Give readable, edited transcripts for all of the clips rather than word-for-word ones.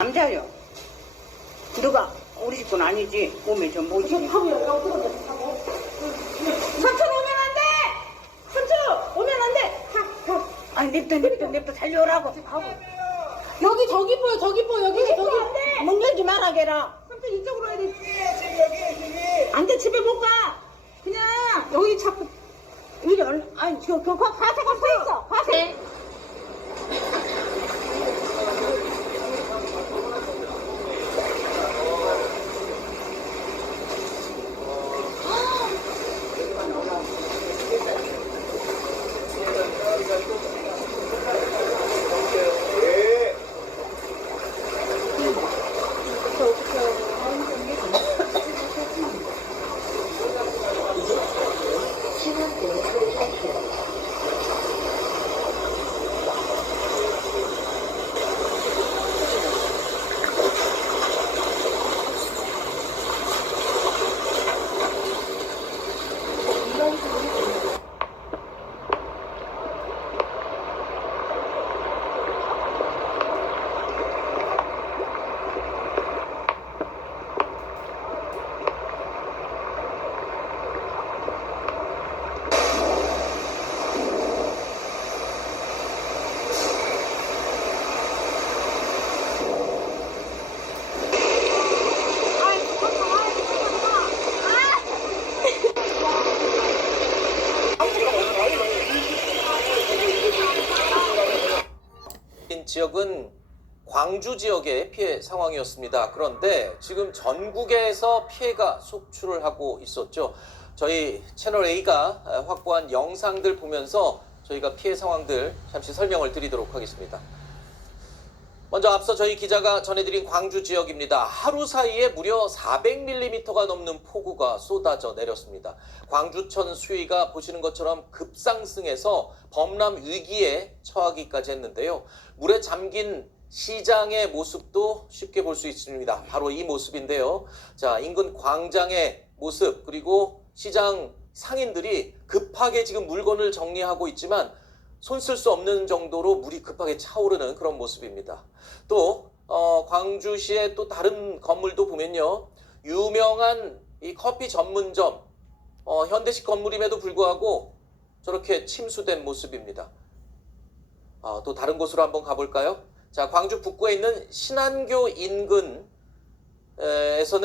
남자요. 누가? 우리 집은 아니지. 몸에 좀 뭐지? 하고요. 여기 들어가서 하고. 삼촌 오면 안 돼! 삼촌 오면 안 돼! 아니 냅둬 달려오라고 하고. 여기 더 깊어요. 더 깊어. 여기 더 깊어. 안 돼! 문 열지 말아게라. 삼촌 이쪽으로 와야 돼. 안 돼. 집에 못 가. 그냥 여기 자꾸 이리 얼른. 아니 화세가 서 있어. 화세. 지역은 광주 지역의 피해 상황이었습니다. 그런데 지금 전국에서 피해가 속출을 하고 있었죠. 저희 채널A가 확보한 영상들 보면서 저희가 피해 상황들 잠시 설명을 드리도록 하겠습니다. 먼저 앞서 저희 기자가 전해드린 광주 지역입니다. 하루 사이에 무려 400mm가 넘는 폭우가 쏟아져 내렸습니다. 광주천 수위가 보시는 것처럼 급상승해서 범람 위기에 처하기까지 했는데요. 물에 잠긴 시장의 모습도 쉽게 볼 수 있습니다. 바로 이 모습인데요. 자, 인근 광장의 모습, 그리고 시장 상인들이 급하게 지금 물건을 정리하고 있지만 손 쓸 수 없는 정도로 물이 급하게 차오르는 그런 모습입니다. 또 광주시의 또 다른 건물도 보면요, 유명한 이 커피 전문점 현대식 건물임에도 불구하고 저렇게 침수된 모습입니다. 또 다른 곳으로 한번 가볼까요? 자, 광주 북구에 있는 신안교 인근에서는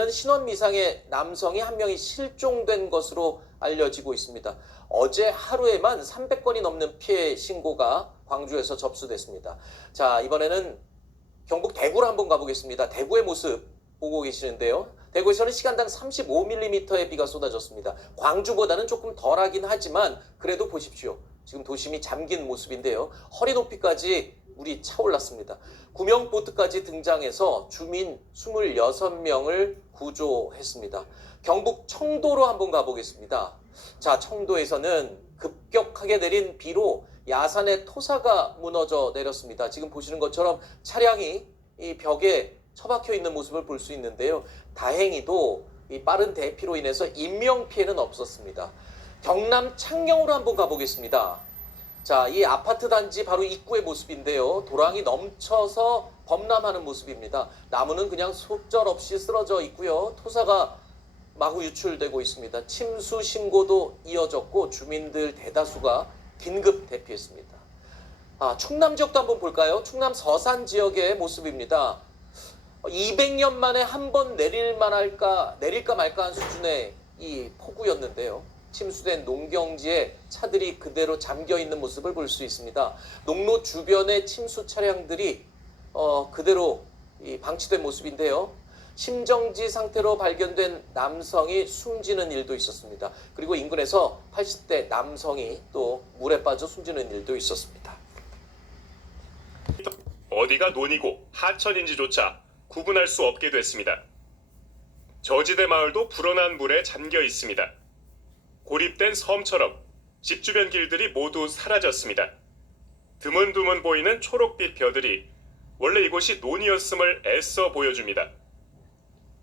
신원 미상의 남성이 한 명이 실종된 것으로 알려지고 있습니다. 어제 하루에만 300건이 넘는 피해 신고가 광주에서 접수됐습니다. 자, 이번에는 경북 대구로 한번 가보겠습니다. 대구의 모습 보고 계시는데요. 대구에서는 시간당 35mm의 비가 쏟아졌습니다. 광주보다는 조금 덜하긴 하지만 그래도 보십시오. 지금 도심이 잠긴 모습인데요. 허리 높이까지 물이 차올랐습니다. 구명보트까지 등장해서 주민 26명을 구조했습니다. 경북 청도로 한번 가보겠습니다. 자, 청도에서는 급격하게 내린 비로 야산의 토사가 무너져 내렸습니다. 지금 보시는 것처럼 차량이 이 벽에 처박혀 있는 모습을 볼 수 있는데요. 다행히도 이 빠른 대피로 인해서 인명피해는 없었습니다. 경남 창녕으로 한번 가보겠습니다. 자, 이 아파트 단지 바로 입구의 모습인데요. 도랑이 넘쳐서 범람하는 모습입니다. 나무는 그냥 속절없이 쓰러져 있고요. 토사가 마구 유출되고 있습니다. 침수 신고도 이어졌고 주민들 대다수가 긴급 대피했습니다. 충남 지역도 한번 볼까요? 충남 서산 지역의 모습입니다. 200년 만에 한 번 내릴까 말까 한 수준의 이 폭우였는데요. 침수된 농경지에 차들이 그대로 잠겨 있는 모습을 볼 수 있습니다. 농로 주변의 침수 차량들이 그대로 방치된 모습인데요. 심정지 상태로 발견된 남성이 숨지는 일도 있었습니다. 그리고 인근에서 80대 남성이 또 물에 빠져 숨지는 일도 있었습니다. 어디가 논이고 하천인지조차 구분할 수 없게 됐습니다. 저지대 마을도 불어난 물에 잠겨 있습니다. 고립된 섬처럼 집 주변 길들이 모두 사라졌습니다. 드문드문 보이는 초록빛 벼들이 원래 이곳이 논이었음을 애써 보여줍니다.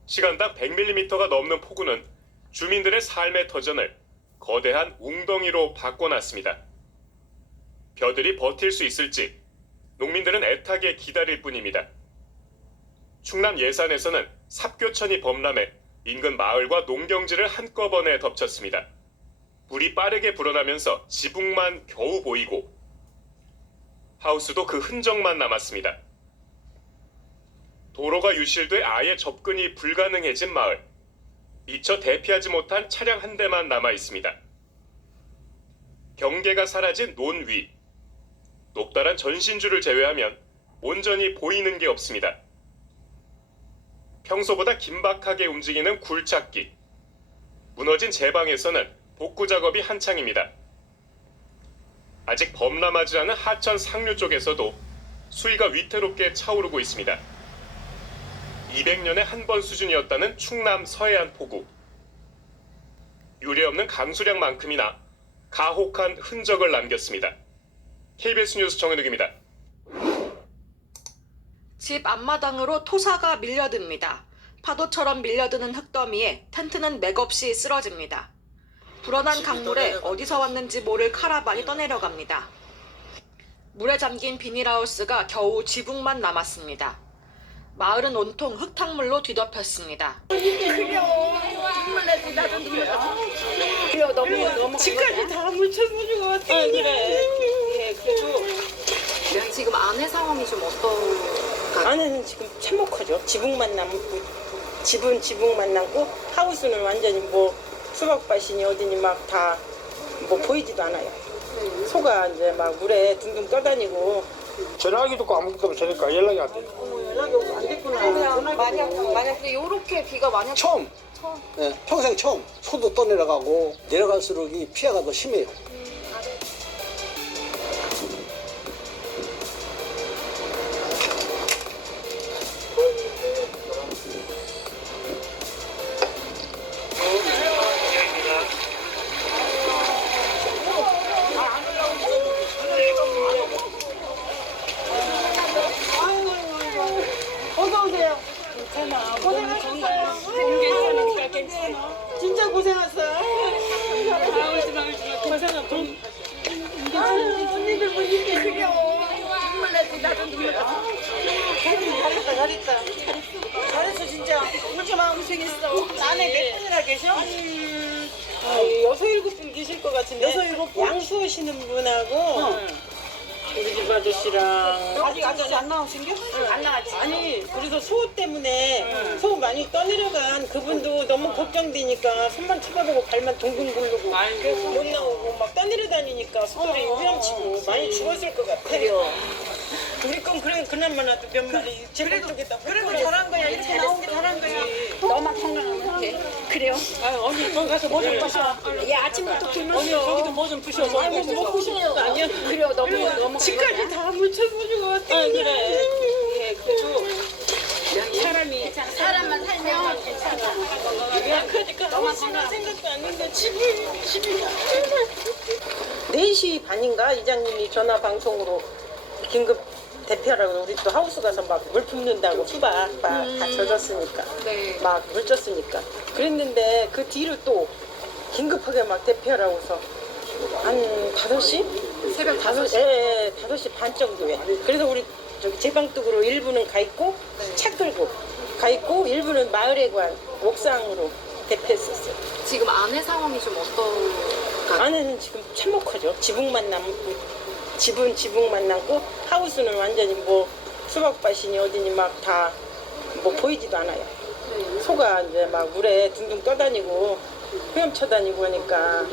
시간당 100mm가 넘는 폭우는 주민들의 삶의 터전을 거대한 웅덩이로 바꿔놨습니다. 벼들이 버틸 수 있을지 농민들은 애타게 기다릴 뿐입니다. 충남 예산에서는 삽교천이 범람해 인근 마을과 농경지를 한꺼번에 덮쳤습니다. 물이 빠르게 불어나면서 지붕만 겨우 보이고 하우스도 그 흔적만 남았습니다. 도로가 유실돼 아예 접근이 불가능해진 마을. 미처 대피하지 못한 차량 한 대만 남아 있습니다. 경계가 사라진 논 위. 높다란 전신주를 제외하면 온전히 보이는 게 없습니다. 평소보다 긴박하게 움직이는 굴착기. 무너진 제방에서는 복구 작업이 한창입니다. 아직 범람하지 않은 하천 상류 쪽에서도 수위가 위태롭게 차오르고 있습니다. 200년에 한 번 수준이었다는 충남 서해안 포구. 유례없는 강수량만큼이나 가혹한 흔적을 남겼습니다. KBS 뉴스 정현욱입니다. 집 앞마당으로 토사가 밀려듭니다. 파도처럼 밀려드는 흙더미에 텐트는 맥없이 쓰러집니다. 불어난 강물에 어디서 왔는지 모를 카라반이 떠내려갑니다. 물에 잠긴 비닐하우스가 겨우 지붕만 남았습니다. 마을은 온통 흙탕물로 뒤덮였습니다. 그래요, 너무 집까지 다 묻혀버린 것 같아. 그래. 예, 그래도 지금 안의 상황이 좀 어떤가요? 안에는 지금 참혹하죠. 지붕만 남고, 집은 지붕만 남고, 하우스는 완전히 뭐 수박밭이니 어디니 막 다 뭐 보이지도 않아요. 소가 이제 막 물에 둥둥 떠다니고. 전화기도 없고 아무것도 없으니까 연락이 안 돼. 연락이 안 됐구나. 만약에 이렇게 비가 만약 처음. 네, 평생 처음. 소도 떠내려가고 내려갈수록 이 피해가 더 심해요. 진짜 고생했어요. 언니들 뭐 이렇게 그려. 잘했다. 잘했어 진짜. 울지 마. 고생했어. 안에 몇 분이나 계셔? 여섯 일곱 분 계실 것 같은데. 여섯 일곱 분? 양수하시는 분하고 우리 집 아저씨랑 아직 안 나오신 게? 안 나왔지. 아니 그래서 소 때문에 소 많이 떠내려간 그분도 너무 걱정되니까 손만 쳐다보고 발만 동동 구르고 못 나오고 막 떠내려 다니니까 소들이 후렴치고 많이 죽었을 것 같아. 우리 건 그래 그나마나도 몇 마리 제발 쪽에다. 그래도 잘한 거야. 이렇게 나온 게 잘한 거야. 너만 건강하면 돼. 그래요? 언니 거기 가서 뭐 좀 부셔. 얘 아침부터 굶었어. 언니 저기도 뭐 좀 부셔. 아이고 뭐 부셔. 아니야. 그래요, 너무 집까지 다 묻혀버린 것 같아. 그래. 예, 그래도 사람만 살면 괜찮아. 그러니까 하우스는 생각도 안 했는데 집이 4시 반인가 이장님이 전화 방송으로 긴급 대피하라고 우리 또 하우스 가서 막 물 붓는다고 수박 막 다 젖었으니까 막 물 쪘으니까 그랬는데 그 뒤를 또 긴급하게 막 대피하라고서 한 5시? 새벽 5시? 예, 5시 반 정도에. 그래서 우리 저기 제방뚝으로 일부는 가 있고 차 끌고 가 있고 일부는 마을에 관 옥상으로 대피했었어요. 지금 안의 상황이 좀 어떤가요? 안에는 지금 참혹하죠. 지붕만 남고 집은 지붕만 남고 하우스는 완전히 뭐 수박밭이니 어디니 막 다 뭐 보이지도 않아요. 소가 이제 막 물에 둥둥 떠다니고 헤엄쳐 다니고 하니까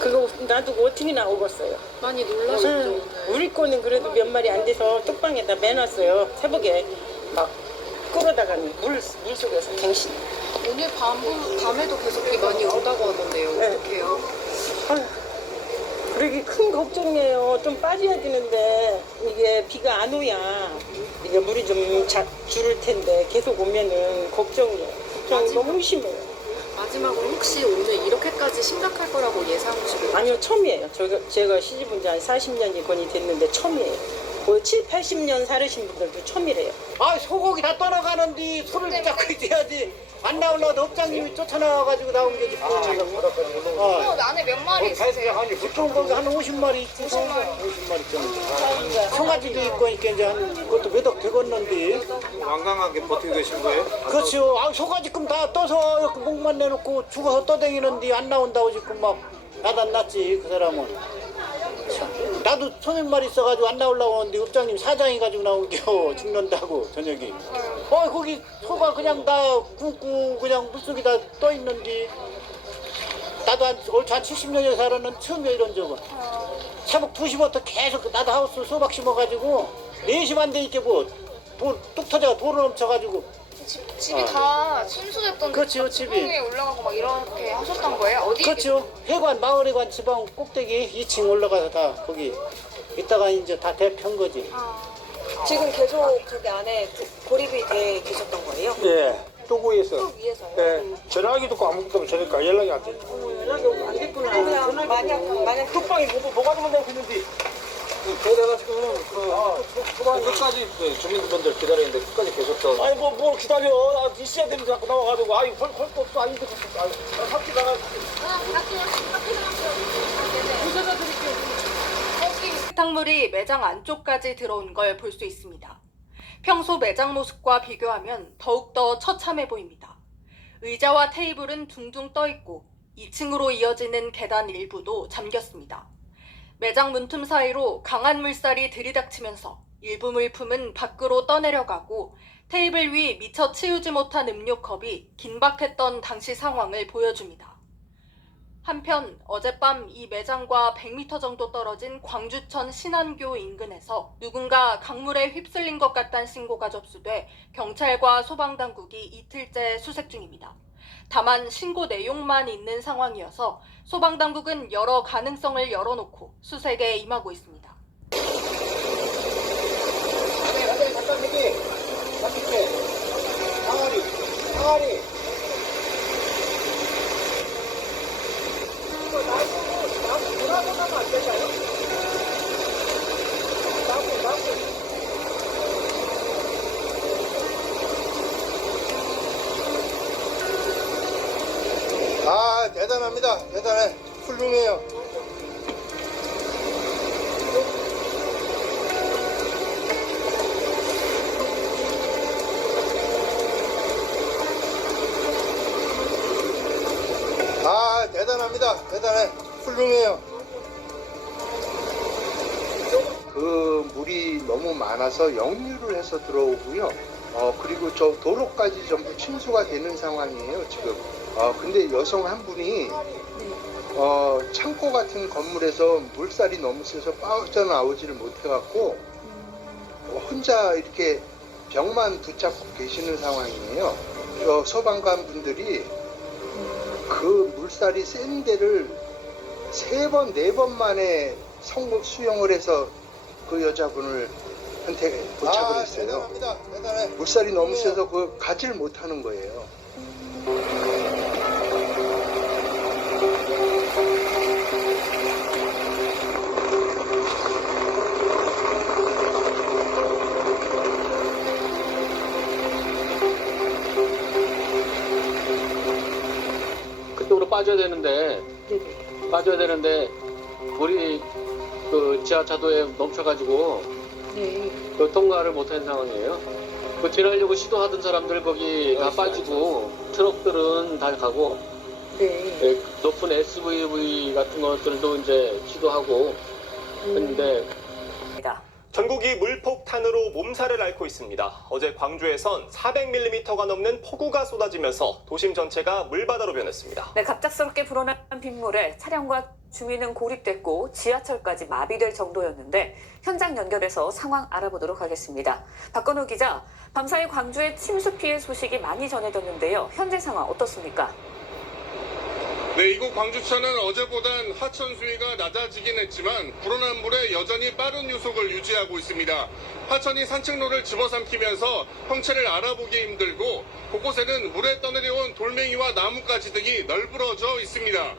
그거 놔두고 어떻게 나오겠어요. 많이 놀라셨죠? 우리 거는 그래도 몇 마리 안 돼서 뚝방에다 매놨어요. 새벽에 막 끌어다가는 물속에서 갱신. 오늘 밤에도 계속 비 많이 온다고 하던데요. 네. 어떡해요? 그러기 큰 걱정이에요. 좀 빠져야 되는데 이게 비가 안 오야 이게 물이 좀 줄을 텐데 계속 오면은 걱정이에요. 걱정이 너무 심해요. 마지막으로 혹시 오늘 이렇게까지 심각할 거라고 예상하시고 아니요, 처음이에요. 제가 시집 온 지 한 40년이 거의 됐는데 처음이에요. 거의 7, 80년 살으신 분들도 처음이래요. 아 소고기 다 떠나가는데 손을 잡고 있어야지. 안 나오려고 업장님이 쫓아나와가지고 나온 게지. 안에 몇 마리 있어요? 보통 거기 한 50마리 있지. 50마리 정도. 송아지도 있고 이렇게 이제 그것도 몇 억 되겠는데. 완강하게 버티고 계신 거예요? 그렇죠. 아 소가지금 다 떠서 이렇게 목만 내놓고 죽어서 떠다니는데 안 나온다고 지금 막 나도 났지 그 사람은. 나도 손 몇 마리 있어가지고 안 나오려고 하는데 업장님 사장이 가지고 나오겨 죽는다고 저녁에. 거기 소가 그냥 다 굽고 그냥 물속에 다 떠 있는데 나도 한 70년에 살았는 처음이야 이런 적은. 새벽 2시부터 계속 나도 하우스 수박 심어가지고 4시 반 되니까 뚝 터져가 돌을 넘쳐가지고. 집이 다 침수됐던 그렇죠, 집이. 위에 올라가고 막 이렇게 하셨던 거예요? 어디? 그렇죠. 마을회관 지방 꼭대기 2층 올라가서 다 거기 이따가 이제 다 대편 거지. 지금 계속 저기 안에 고립이 돼 계셨던 거예요? 예. 또 구했어요. 위에서요? 예. 전화기도 없고 아무것도 없고 저니까 연락이 안 돼. 연락이 안 됐구나. 그냥 만약 뚝방이 뭐가 좀 되고 있는데. 그래가 지금 끝까지 주민분들 기다리는데 끝까지 계셨던. 아니 뭘 기다려? 나 있어야 되는데 자꾸 나와가지고 아이 헐 것도 없어 아닌데 합기다가. 흙탕물이 매장 안쪽까지 들어온 걸 볼 수 있습니다. 평소 매장 모습과 비교하면 더욱더 처참해 보입니다. 의자와 테이블은 둥둥 떠 있고 2층으로 이어지는 계단 일부도 잠겼습니다. 매장 문틈 사이로 강한 물살이 들이닥치면서 일부 물품은 밖으로 떠내려가고 테이블 위 미처 치우지 못한 음료컵이 긴박했던 당시 상황을 보여줍니다. 한편 어젯밤 이 매장과 100m 정도 떨어진 광주천 신안교 인근에서 누군가 강물에 휩쓸린 것 같다는 신고가 접수돼 경찰과 소방당국이 이틀째 수색 중입니다. 다만 신고 내용만 있는 상황이어서 소방당국은 여러 가능성을 열어놓고 수색에 임하고 있습니다. 항아리. 아 대단합니다. 대단해. 훌륭해요. 아 대단합니다. 대단해. 훌륭해요. 그 물이 너무 많아서 역류를 해서 들어오고요. 그리고 저 도로까지 전부 침수가 되는 상황이에요 지금. 근데 여성 한 분이 창고 같은 건물에서 물살이 너무 세서 빠져나오지를 못해갖고 혼자 이렇게 벽만 붙잡고 계시는 상황이에요. 소방관 분들이 그 물살이 센 데를 3번, 4번 만에 수영을 해서 그 여자분을 한테 도착을 했어요. 대단합니다. 대단해. 물살이 너무 세서 그 가지를 못하는 거예요. 그쪽으로 빠져야 되는데 물이 그 지하차도에 넘쳐가지고 그 통과를 못한 상황이에요. 그 지나려고 시도하던 사람들 거기 다 빠지고 트럭들은 다 가고 높은 SUV 같은 것들도 이제 시도하고 했는데 전국이 물폭탄으로 몸살을 앓고 있습니다. 어제 광주에선 400mm가 넘는 폭우가 쏟아지면서 도심 전체가 물바다로 변했습니다. 네, 갑작스럽게 불어난 빗물에 차량과 주민은 고립됐고 지하철까지 마비될 정도였는데 현장 연결해서 상황 알아보도록 하겠습니다. 박건우 기자, 밤사이 광주의 침수 피해 소식이 많이 전해졌는데요. 현재 상황 어떻습니까? 네, 이곳 광주천은 어제보단 하천 수위가 낮아지긴 했지만 불어난 물에 여전히 빠른 유속을 유지하고 있습니다. 하천이 산책로를 집어삼키면서 형체를 알아보기 힘들고 곳곳에는 물에 떠내려온 돌멩이와 나뭇가지 등이 널브러져 있습니다.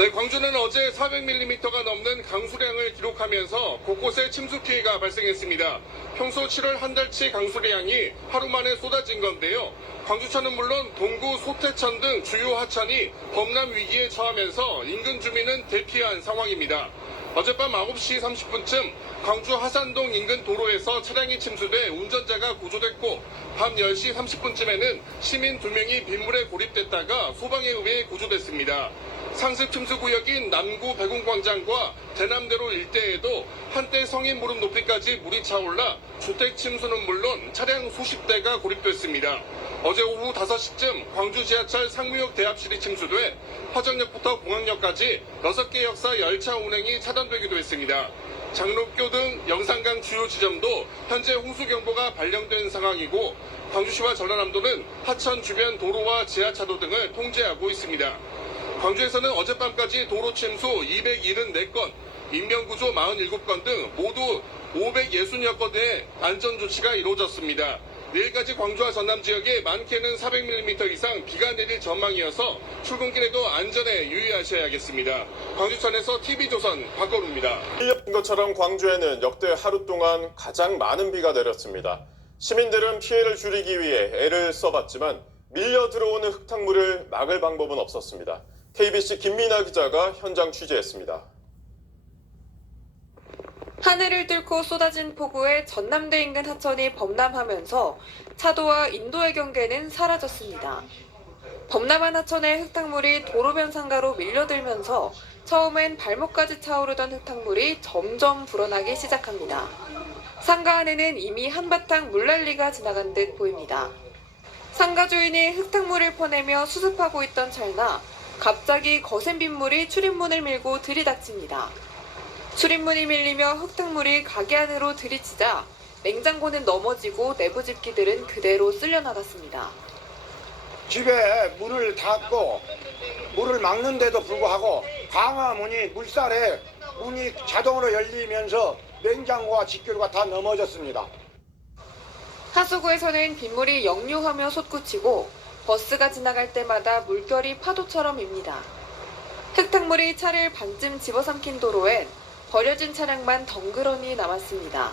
네, 광주는 어제 400mm가 넘는 강수량을 기록하면서 곳곳에 침수 피해가 발생했습니다. 평소 7월 한 달치 강수량이 하루 만에 쏟아진 건데요. 광주천은 물론 동구, 소태천 등 주요 하천이 범람 위기에 처하면서 인근 주민은 대피한 상황입니다. 어젯밤 9시 30분쯤 광주 하산동 인근 도로에서 차량이 침수돼 운전자가 구조됐고 밤 10시 30분쯤에는 시민 2명이 빗물에 고립됐다가 소방에 의해 구조됐습니다. 상습 침수 구역인 남구 백운광장과 대남대로 일대에도 한때 성인 무릎 높이까지 물이 차올라 주택 침수는 물론 차량 수십 대가 고립됐습니다. 어제 오후 5시쯤 광주 지하철 상무역 대합실이 침수돼 화정역부터 공항역까지 6개 역사 열차 운행이 차단되기도 했습니다. 장로교 등 영산강 주요 지점도 현재 홍수경보가 발령된 상황이고 광주시와 전라남도는 하천 주변 도로와 지하차도 등을 통제하고 있습니다. 광주에서는 어젯밤까지 도로 침수 274건, 인명구조 47건 등 모두 560여 건의 안전조치가 이루어졌습니다. 내일까지 광주와 전남 지역에 많게는 400mm 이상 비가 내릴 전망이어서 출근길에도 안전에 유의하셔야겠습니다. 광주천에서 TV조선 박건우입니다. 들려진 것처럼 광주에는 역대 하루 동안 가장 많은 비가 내렸습니다. 시민들은 피해를 줄이기 위해 애를 써봤지만 밀려 들어오는 흙탕물을 막을 방법은 없었습니다. KBC 김민아 기자가 현장 취재했습니다. 하늘을 뚫고 쏟아진 폭우에 전남대 인근 하천이 범람하면서 차도와 인도의 경계는 사라졌습니다. 범람한 하천의 흙탕물이 도로변 상가로 밀려들면서 처음엔 발목까지 차오르던 흙탕물이 점점 불어나기 시작합니다. 상가 안에는 이미 한바탕 물난리가 지나간 듯 보입니다. 상가 주인이 흙탕물을 퍼내며 수습하고 있던 찰나 갑자기 거센 빗물이 출입문을 밀고 들이닥칩니다. 출입문이 밀리며 흙탕물이 가게 안으로 들이치자 냉장고는 넘어지고 내부 집기들은 그대로 쓸려 나갔습니다. 집에 문을 닫고 물을 막는데도 불구하고 강화문이 물살에 문이 자동으로 열리면서 냉장고와 집기류가 다 넘어졌습니다. 하수구에서는 빗물이 역류하며 솟구치고 버스가 지나갈 때마다 물결이 파도처럼 밉니다. 흙탕물이 차를 반쯤 집어삼킨 도로엔 버려진 차량만 덩그러니 남았습니다.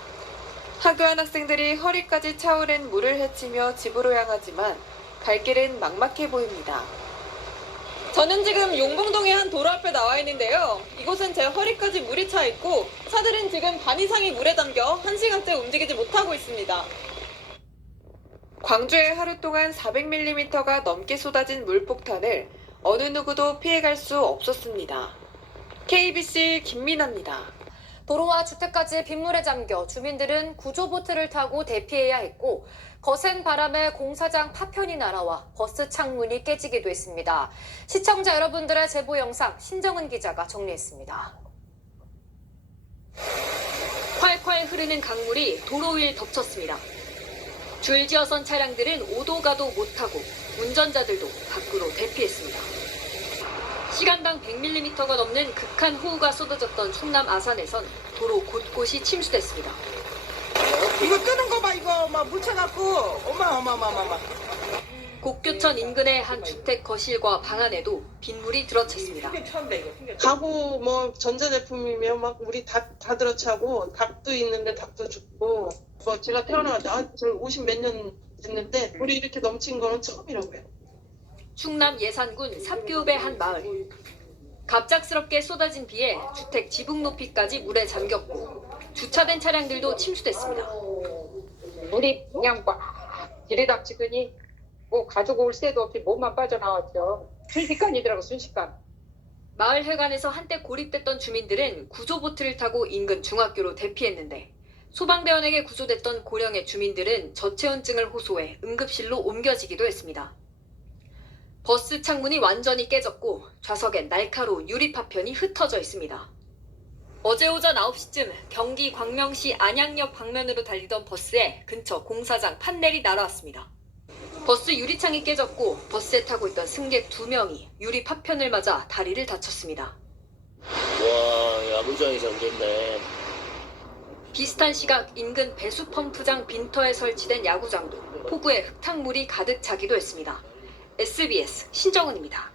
하교한 학생들이 허리까지 차오른 물을 헤치며 집으로 향하지만 갈 길은 막막해 보입니다. 저는 지금 용봉동의 한 도로 앞에 나와 있는데요. 이곳은 제 허리까지 물이 차 있고 차들은 지금 반 이상이 물에 잠겨 1시간째 움직이지 못하고 있습니다. 광주에 하루 동안 400mm가 넘게 쏟아진 물폭탄을 어느 누구도 피해갈 수 없었습니다. KBC 김민아입니다. 도로와 주택까지 빗물에 잠겨 주민들은 구조보트를 타고 대피해야 했고 거센 바람에 공사장 파편이 날아와 버스 창문이 깨지기도 했습니다. 시청자 여러분들의 제보 영상 신정은 기자가 정리했습니다. 콸콸 흐르는 강물이 도로 위를 덮쳤습니다. 줄지어선 차량들은 오도 가도 못하고 운전자들도 밖으로 대피했습니다. 시간당 100mm가 넘는 극한 호우가 쏟아졌던 충남 아산에선 도로 곳곳이 침수됐습니다. 이거 뜨는 거 봐, 이거 막 묻혀갖고 어마어마어마어마. 곡교천 인근의 한 주택 거실과 방 안에도 빗물이 들어찼습니다. 가구 뭐 전자제품이면 막 물이 다 들어차고 닭도 있는데 닭도 죽고 뭐 제가 태어나서 50 몇 년 됐는데 물이 이렇게 넘친 거는 처음이라고요. 충남 예산군 삽교읍의 한 마을. 갑작스럽게 쏟아진 비에 주택 지붕 높이까지 물에 잠겼고 주차된 차량들도 침수됐습니다. 물이 그냥 막 들이닥치더니 뭐 가지고 올 새도 없이 몸만 빠져나왔죠. 순식간이더라고, 순식간. 마을 해관에서 한때 고립됐던 주민들은 구조보트를 타고 인근 중학교로 대피했는데 소방대원에게 구조됐던 고령의 주민들은 저체온증을 호소해 응급실로 옮겨지기도 했습니다. 버스 창문이 완전히 깨졌고 좌석엔 날카로운 유리 파편이 흩어져 있습니다. 어제 오전 9시쯤 경기 광명시 안양역 방면으로 달리던 버스에 근처 공사장 판넬이 날아왔습니다. 버스 유리창이 깨졌고 버스에 타고 있던 승객 2명이 유리 파편을 맞아 다리를 다쳤습니다. 와, 야구장이 잠겼네. 비슷한 시각 인근 배수펌프장 빈터에 설치된 야구장도 폭우에 흙탕물이 가득 차기도 했습니다. SBS 신정은입니다.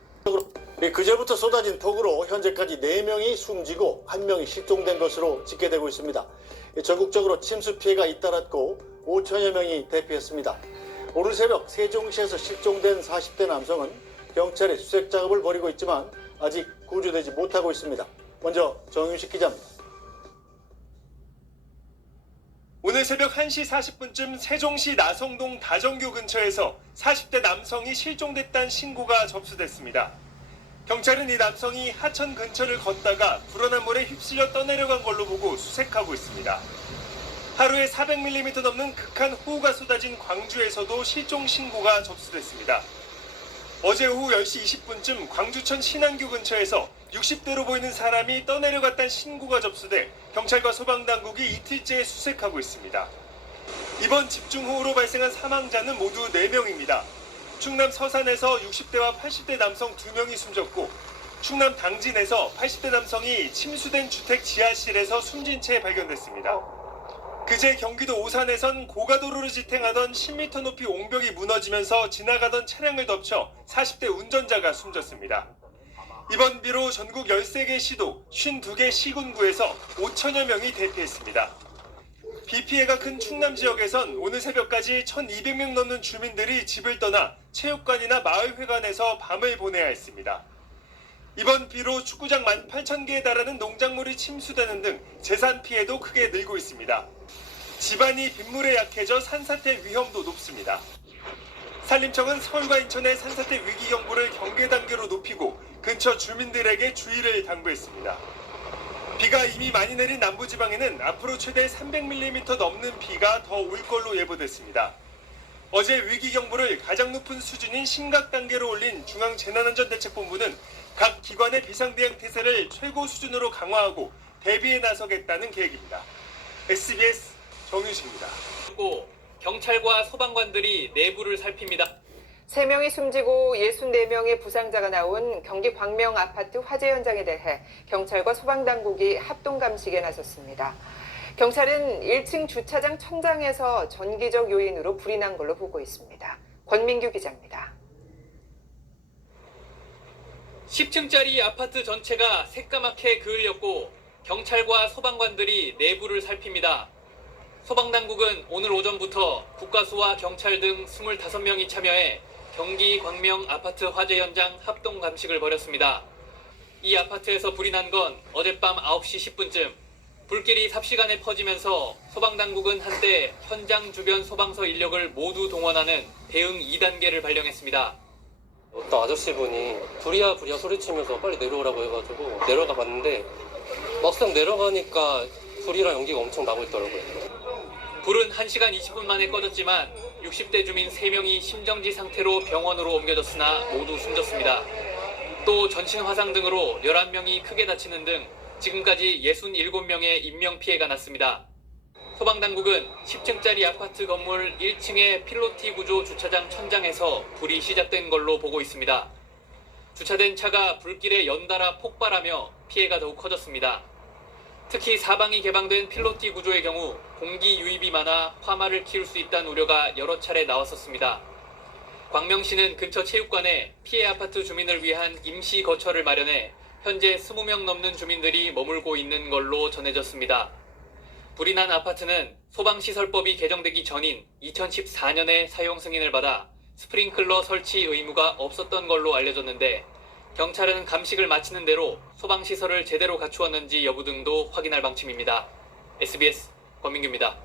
그제부터 쏟아진 폭우로 현재까지 4명이 숨지고 1명이 실종된 것으로 집계되고 있습니다. 전국적으로 침수 피해가 잇따랐고 5천여 명이 대피했습니다. 오늘 새벽 세종시에서 실종된 40대 남성은 경찰이 수색 작업을 벌이고 있지만 아직 구조되지 못하고 있습니다. 먼저 정윤식 기자입니다. 오늘 새벽 1시 40분쯤 세종시 나성동 다정교 근처에서 40대 남성이 실종됐다는 신고가 접수됐습니다. 경찰은 이 남성이 하천 근처를 걷다가 불어난 물에 휩쓸려 떠내려간 걸로 보고 수색하고 있습니다. 하루에 400mm 넘는 극한 호우가 쏟아진 광주에서도 실종 신고가 접수됐습니다. 어제 오후 10시 20분쯤 광주천 신안교 근처에서 60대로 보이는 사람이 떠내려갔다는 신고가 접수돼 경찰과 소방당국이 이틀째 수색하고 있습니다. 이번 집중호우로 발생한 사망자는 모두 4명입니다. 충남 서산에서 60대와 80대 남성 2명이 숨졌고 충남 당진에서 80대 남성이 침수된 주택 지하실에서 숨진 채 발견됐습니다. 그제 경기도 오산에선 고가도로를 지탱하던 10m 높이 옹벽이 무너지면서 지나가던 차량을 덮쳐 40대 운전자가 숨졌습니다. 이번 비로 전국 13개 시도 52개 시군구에서 5천여 명이 대피했습니다. 비 피해가 큰 충남 지역에선 오늘 새벽까지 1,200명 넘는 주민들이 집을 떠나 체육관이나 마을회관에서 밤을 보내야 했습니다. 이번 비로 축구장 18,000개에 달하는 농작물이 침수되는 등 재산 피해도 크게 늘고 있습니다. 집안이 빗물에 약해져 산사태 위험도 높습니다. 산림청은 서울과 인천의 산사태 위기경보를 경계 단계로 높이고 근처 주민들에게 주의를 당부했습니다. 비가 이미 많이 내린 남부지방에는 앞으로 최대 300mm 넘는 비가 더 올 걸로 예보됐습니다. 어제 위기경보를 가장 높은 수준인 심각 단계로 올린 중앙재난안전대책본부는 각 기관의 비상대응 태세를 최고 수준으로 강화하고 대비에 나서겠다는 계획입니다. SBS 정윤식입니다. 경찰과 소방관들이 내부를 살핍니다. 3명이 숨지고 64명의 부상자가 나온 경기 광명 아파트 화재 현장에 대해 경찰과 소방당국이 합동감식에 나섰습니다. 경찰은 1층 주차장 천장에서 전기적 요인으로 불이 난 걸로 보고 있습니다. 권민규 기자입니다. 10층짜리 아파트 전체가 새까맣게 그을렸고 경찰과 소방관들이 내부를 살핍니다. 소방당국은 오늘 오전부터 국가수와 경찰 등 25명이 참여해 경기 광명 아파트 화재 현장 합동 감식을 벌였습니다. 이 아파트에서 불이 난 건 어젯밤 9시 10분쯤. 불길이 삽시간에 퍼지면서 소방당국은 한때 현장 주변 소방서 인력을 모두 동원하는 대응 2단계를 발령했습니다. 어떤 아저씨분이 불이야 소리치면서 빨리 내려오라고 해가지고 내려가 봤는데 막상 내려가니까 불이랑 연기가 엄청 나고 있더라고요. 불은 1시간 20분 만에 꺼졌지만 60대 주민 3명이 심정지 상태로 병원으로 옮겨졌으나 모두 숨졌습니다. 또 전신 화상 등으로 11명이 크게 다치는 등 지금까지 67명의 인명피해가 났습니다. 소방당국은 10층짜리 아파트 건물 1층의 필로티 구조 주차장 천장에서 불이 시작된 걸로 보고 있습니다. 주차된 차가 불길에 연달아 폭발하며 피해가 더욱 커졌습니다. 특히 사방이 개방된 필로티 구조의 경우 공기 유입이 많아 화마를 키울 수 있다는 우려가 여러 차례 나왔었습니다. 광명시는 근처 체육관에 피해 아파트 주민을 위한 임시 거처를 마련해 현재 20명 넘는 주민들이 머물고 있는 걸로 전해졌습니다. 불이 난 아파트는 소방시설법이 개정되기 전인 2014년에 사용 승인을 받아 스프링클러 설치 의무가 없었던 걸로 알려졌는데 경찰은 감식을 마치는 대로 소방시설을 제대로 갖추었는지 여부 등도 확인할 방침입니다. SBS 권민규입니다.